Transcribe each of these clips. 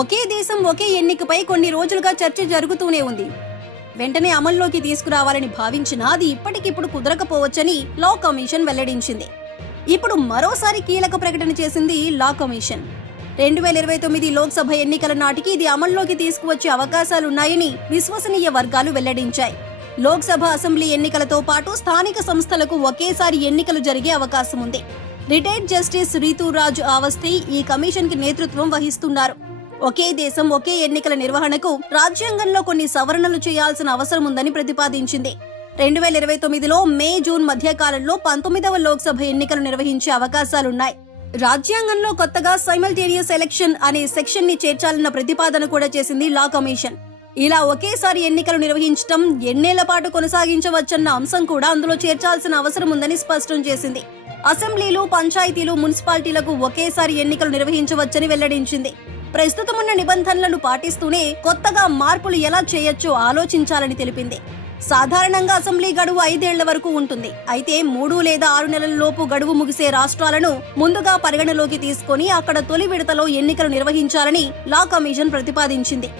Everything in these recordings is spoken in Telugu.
ఒకే దేశం ఒకే ఎన్నికపై కొన్ని రోజులుగా చర్చ జరుగుతూనే ఉంది. వెంటనే అమల్లోకి తీసుకురావాలని భావించినా అది ఇప్పటికిప్పుడు కుదరకపోవచ్చని లా కమిషన్ వెల్లడించింది. ఇప్పుడు మరోసారి కీలక ప్రకటన చేసింది లా కమిషన్. 2029 లోక్సభ ఎన్నికల నాటికి ఇది అమల్లోకి తీసుకువచ్చే అవకాశాలున్నాయని విశ్వసనీయ వర్గాలు వెల్లడించాయి. లోక్సభ అసెంబ్లీ ఎన్నికలతో పాటు స్థానిక సంస్థలకు ఒకేసారి ఎన్నికలు జరిగే అవకాశం ఉంది. రిటైర్డ్ జస్టిస్ రీతూరాజ్ అవస్థి ఈ కమిషన్ కి నేతృత్వం వహిస్తున్నారు. ఒకే దేశం ఒకే ఎన్నికల నిర్వహణకు రాజ్యాంగంలో కొన్ని సవరణలు చేయాల్సిన అవసరం ఉందని ప్రతిపాదించింది. 2029లో మే జూన్ మధ్య కాలంలో 19వ లోక్సభ ఎన్నికలు నిర్వహించే అవకాశాలున్నాయి. రాజ్యాంగంలో కొత్తగా సైమల్టేనియస్ ఎలక్షన్ అనే సెక్షన్ ని చేర్చాలన్న ప్రతిపాదన కూడా చేసింది లా కమిషన్. ఇలా ఒకేసారి ఎన్నికలు నిర్వహించడం ఎన్నేళ్ల పాటు కొనసాగించవచ్చన్న అంశం కూడా అందులో చేర్చాల్సిన అవసరం ఉందని స్పష్టం చేసింది. అసెంబ్లీలు, పంచాయతీలు, మున్సిపాలిటీలకు ఒకేసారి ఎన్నికలు నిర్వహించవచ్చని వెల్లడించింది. ప్రస్తుతం ఉన్న నిబంధనలను పాటిస్తూనే కొత్తగా మార్పులు ఎలా చేయొచ్చో ఆలోచించాలని తెలిపింది. సాధారణంగా అసెంబ్లీ గడువు 5 ఏళ్ల వరకు ఉంటుంది. అయితే 3 లేదా 6 నెలల లోపు గడువు ముగిసే రాష్ట్రాలను ముందుగా పరిగణలోకి తీసుకుని అక్కడ తొలి విడతలో ఎన్నికలు నిర్వహించాలని లా కమిషన్ ప్రతిపాదించింది.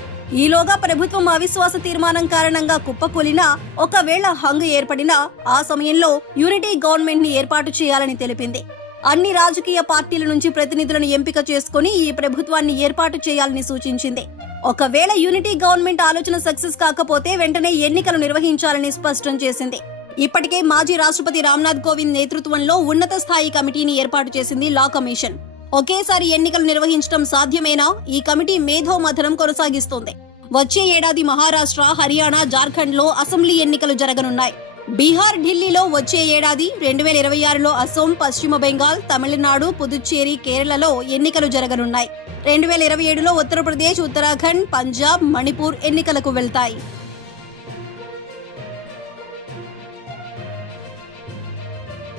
ఈలోగా ప్రభుత్వం అవిశ్వాస తీర్మానం కారణంగా కుప్పకూలినా, ఒకవేళ హంగు ఏర్పడినా ఆ సమయంలో యూనిటీ గవర్నమెంట్ ని ఏర్పాటు చేయాలని తెలిపింది. అన్ని రాజకీయ పార్టీల నుంచి ప్రతినిధులను ఎంపిక చేసుకుని ఈ ప్రభుత్వాన్ని ఏర్పాటు చేయాలని సూచించింది. ఒకవేళ యూనిటీ గవర్నమెంట్ ఆలోచన సక్సెస్ కాకపోతే వెంటనే ఎన్నికలు నిర్వహించాలని స్పష్టం చేసింది. ఇప్పటికే మాజీ రాష్ట్రపతి రామ్నాథ్ కోవింద్ నేతృత్వంలో ఉన్నత స్థాయి కమిటీని ఏర్పాటు చేసింది లా కమిషన్. ఒకేసారి ఎన్నికలు నిర్వహించడం సాధ్యమేనా? ఈ కమిటీ మేధోమథనం కొనసాగిస్తోంది. వచ్చే ఏడాది మహారాష్ట్ర, హర్యానా, జార్ఖండ్ లో అసెంబ్లీ ఎన్నికలు జరగనున్నాయి. బీహార్, ఢిల్లీలో వచ్చే ఏడాది 2026లో అసోం, పశ్చిమ బెంగాల్, తమిళనాడు, పుదుచ్చేరి, కేరళలో ఎన్నికలు జరగనున్నాయి. 2027లో ఉత్తరప్రదేశ్, ఉత్తరాఖండ్, పంజాబ్, మణిపూర్ ఎన్నికలకు వెళ్తాయి.